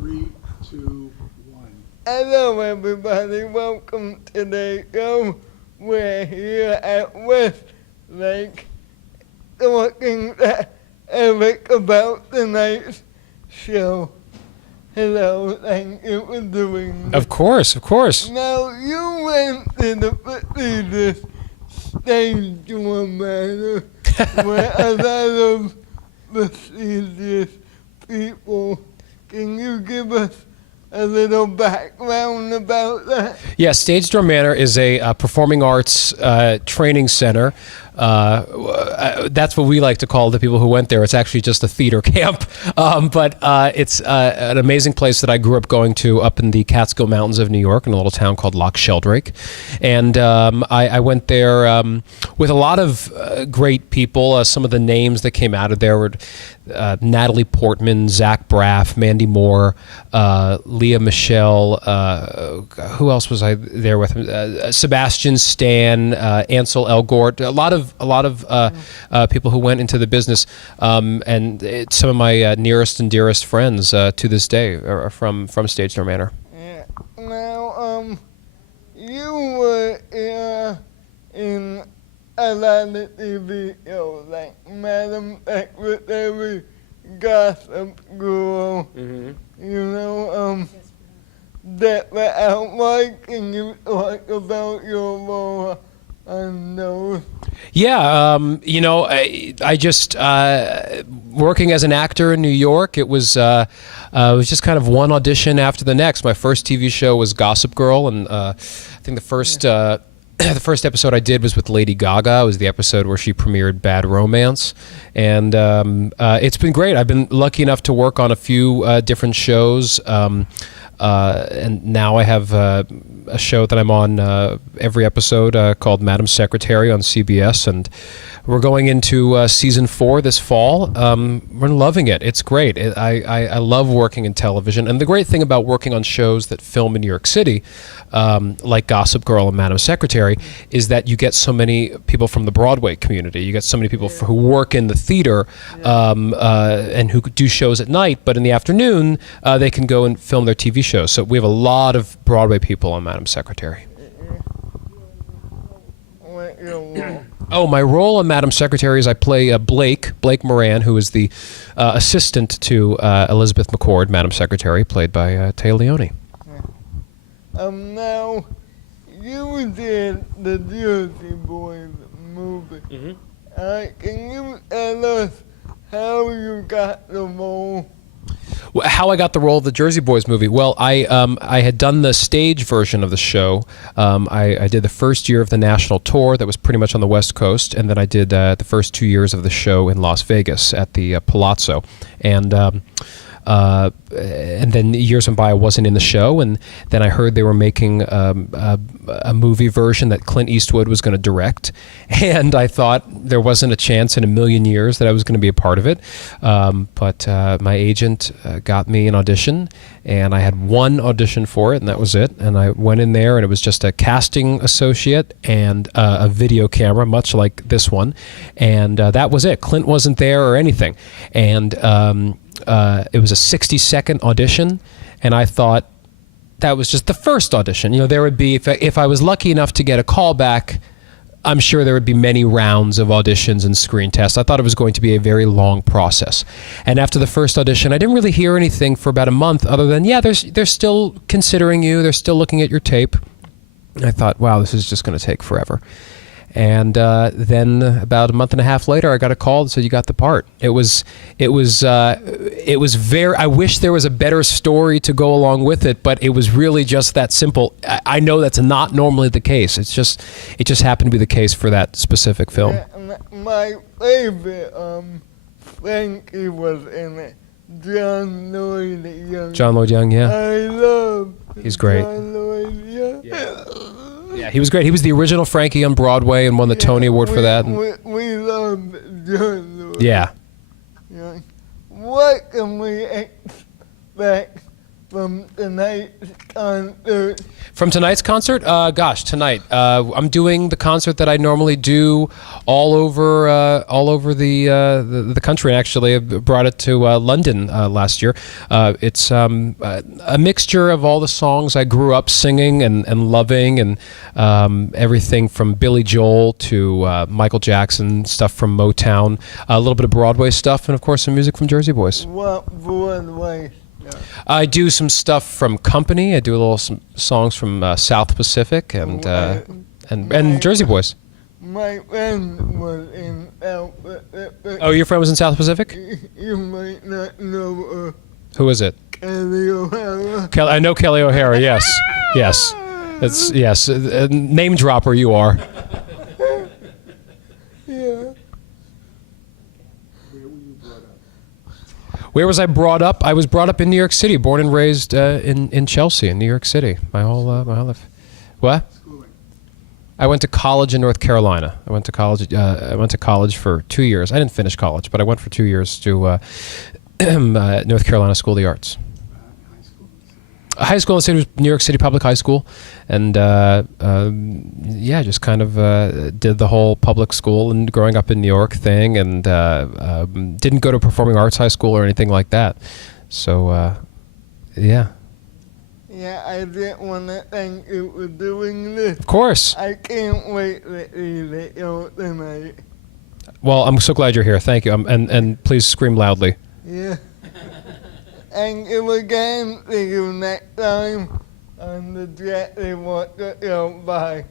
3, 2, 1. Hello everybody, welcome to the show. We're here at Westlake talking to Erich about tonight's show. Hello, thank you for doing this. Of course. Now, you went to the prestigious stage manor where a lot of prestigious people. Can you give us a little background about that? Yeah, Stage Door Manor is a performing arts training center. That's what we like to call the people who went there. It's actually just a theater camp, but it's an amazing place that I grew up going to up in the Catskill Mountains of New York in a little town called Loch Sheldrake. And I went there with a lot of great people. Some of the names that came out of there were Natalie Portman, Zach Braff, Mandy Moore, Leah Michelle. Who else was I there with? Sebastian Stan, Ansel Elgort. A lot of people who went into the business, and some of my nearest and dearest friends to this day are from Stage Door Manor. Yeah. Now, you were in a lot of TV shows like Madam Secretary, Gossip Girl. Mm-hmm. You know, that were out. Why can you talk about your role on those? Yeah, I just working as an actor in New York. It was just kind of one audition after the next. My first TV show was Gossip Girl, and I think the first the first episode I did was with Lady Gaga. It was the episode where she premiered Bad Romance, and it's been great. I've been lucky enough to work on a few different shows. And now I have a show that I'm on every episode called Madam Secretary on CBS, and we're going into season 4 this fall. We're loving it. It's great. I love working in television, and the great thing about working on shows that film in New York City, like Gossip Girl and Madam Secretary, is that you get so many people from the Broadway community. You get so many people who work in the theater and who do shows at night, but in the afternoon they can go and film their TV shows. So we have a lot of Broadway people on Madam Secretary. Oh, my role on Madam Secretary is I play Blake Moran, who is the assistant to Elizabeth McCord, Madam Secretary, played by Taya Leone. Now, you did the Jersey Boys movie. Mm-hmm. Can you tell us how you got the role? How I got the role of the Jersey Boys movie? Well, I had done the stage version of the show. I did the first year of the national tour that was pretty much on the West Coast, and then I did the first 2 years of the show in Las Vegas at the Palazzo. And then years went by, I wasn't in the show, and then I heard they were making a movie version that Clint Eastwood was going to direct, and I thought there wasn't a chance in a million years that I was going to be a part of it. But my agent got me an audition, and I had one audition for it, and that was it. And I went in there, and it was just a casting associate and a video camera, much like this one, and that was it. Clint wasn't there or anything, and it was a 60-second audition, and I thought that was just the first audition. You know, there would be, if I was lucky enough to get a call back, I'm sure there would be many rounds of auditions and screen tests. I thought it was going to be a very long process. And after the first audition, I didn't really hear anything for about a month other than, yeah, they're still considering you, they're still looking at your tape. And I thought, wow, this is just going to take forever. And then about a month and a half later, I got a call that said, you got the part. It was very, I wish there was a better story to go along with it, but it was really just that simple. I know that's not normally the case. It just happened to be the case for that specific film. Yeah, my favorite Frankie was in it. John Lloyd Young. John Lloyd Young, yeah. I love He's great. John Lloyd Young. Yeah, he was great. He was the original Frankie on Broadway and won the Tony Award for that. We love John Lloyd. Yeah. Young. What can we expect from tonight's concert? From tonight's concert, tonight I'm doing the concert that I normally do all over the country. And actually, I brought it to London last year. It's a mixture of all the songs I grew up singing and loving, and everything from Billy Joel to Michael Jackson, stuff from Motown, a little bit of Broadway stuff, and of course some music from Jersey Boys. What Broadway? I do some stuff from Company. I do some songs from South Pacific and Jersey Boys. My friend was in South Pacific. Oh, your friend was in South Pacific? You might not know Who is it? Kelly O'Hara. I know Kelly O'Hara. Yes, yes. It's yes. Name dropper you are. Yeah. Where were you brought up? Where was I brought up? I was brought up in New York City, born and raised in Chelsea, in New York City. My whole life. What? Schooling. I went to college in North Carolina. I went to college for 2 years. I didn't finish college, but I went for 2 years to North Carolina School of the Arts. High school. High school in the city was New York City Public High School, and just kind of did the whole public school and growing up in New York thing, and didn't go to performing arts high school or anything like that. So, yeah. Yeah, I just want to thank you for doing this. Of course. I can't wait to see the show tonight. Well, I'm so glad you're here. Thank you. And please scream loudly. Yeah. Thank you again. See you next time on the Jet Watch the Show. Bye.